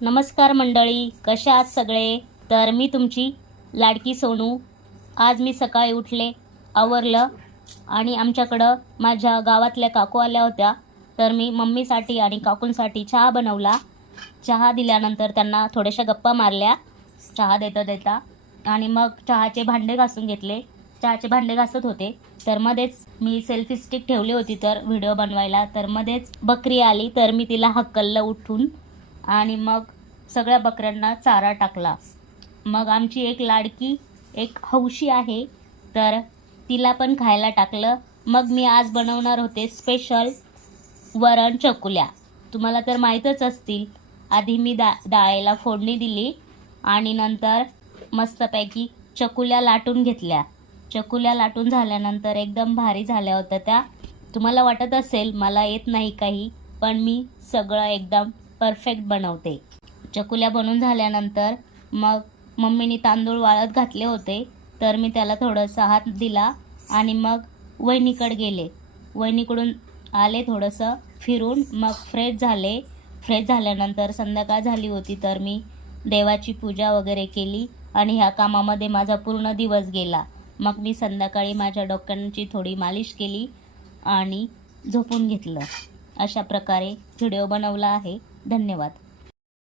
नमस्कार मंडळी, कशा आहात सगळे? तर मी तुमची लाडकी सोनू. आज मी सकाळी उठले, आवरलं आणि आमच्याकडं माझ्या गावातल्या काकू आल्या होत्या. तर मी मम्मीसाठी आणि काकूंसाठी चहा बनवला. चहा दिल्यानंतर त्यांना थोड्याशा गप्पा मारल्या चहा देता देता आणि मग चहाचे भांडे घासून घेतले. चहाचे भांडे घासत होते तर मध्येच मी सेल्फी स्टिक ठेवली होती तर व्हिडिओ बनवायला. तर मध्येच बकरी आली तर मी तिला हकललं उठून आणि मग सगळ्या बकऱ्यांना चारा टाकला. मग आमची एक लाडकी एक हौशी आहे तर तिला पण खायला टाकलं. मग मी आज बनवणार होते स्पेशल वरण चकुल्या. तुम्हाला तर माहीतच असतील. आधी मी डाळीला फोडणी दिली आणि नंतर मस्तपैकी चकुल्या लाटून घेतल्या. चकुल्या लाटून झाल्यानंतर एकदम भारी झाल्या होत्या त्या. तुम्हाला वाटत असेल मला येत नाही काही, पण मी सगळं एकदम परफेक्ट बनवते. चकुल्या बनवून झाल्यानंतर मग मम्मीने तांदूळ वाळत घातले होते तर मी त्याला थोडंसं हात दिला आणि मग वहिनीकडे गेले. वहिनीकडून आले थोडंसं फिरून, मग फ्रेश झाले. फ्रेश झाल्यानंतर संध्याकाळ झाली होती तर मी देवाची पूजा वगैरे केली आणि ह्या कामामध्ये माझा पूर्ण दिवस गेला. मग मी संध्याकाळी माझ्या डोक्यांची थोडी मालिश केली आणि झोपून घेतलं. अशा प्रकारे व्हिडिओ बनवला आहे. धन्यवाद.